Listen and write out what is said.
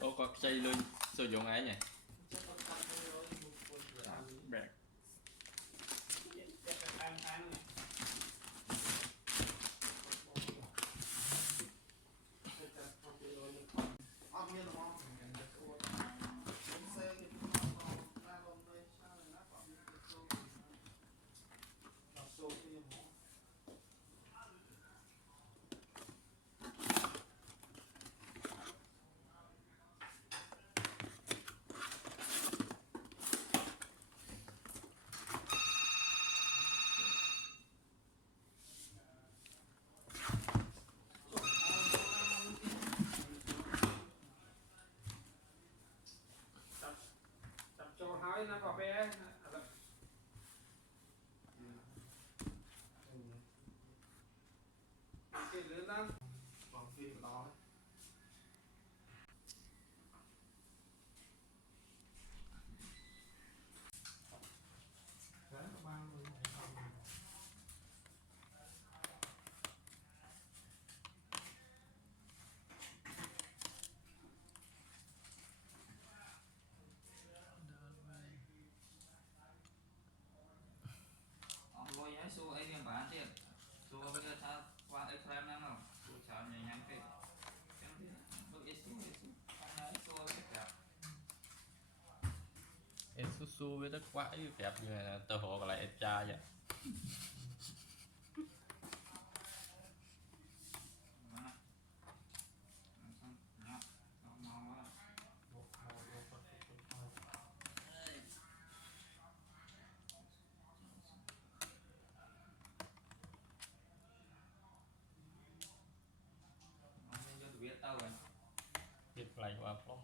ô có xây luôn sử dụng ấy nhỉ bẹt cho hỏi nó vào bé cái lớn lắm còn phim đó đấy bao người ngồi nhá số ấy liền bán tiền số bây giờ ta qua ấy frame năng nào số chào nhảy nhàng cái bước ấy số ấy số tất cả Isuzu với đất quái kẹp như này là tờ hộ còn lại em trai vậy biết tao rồi biết lại qua phong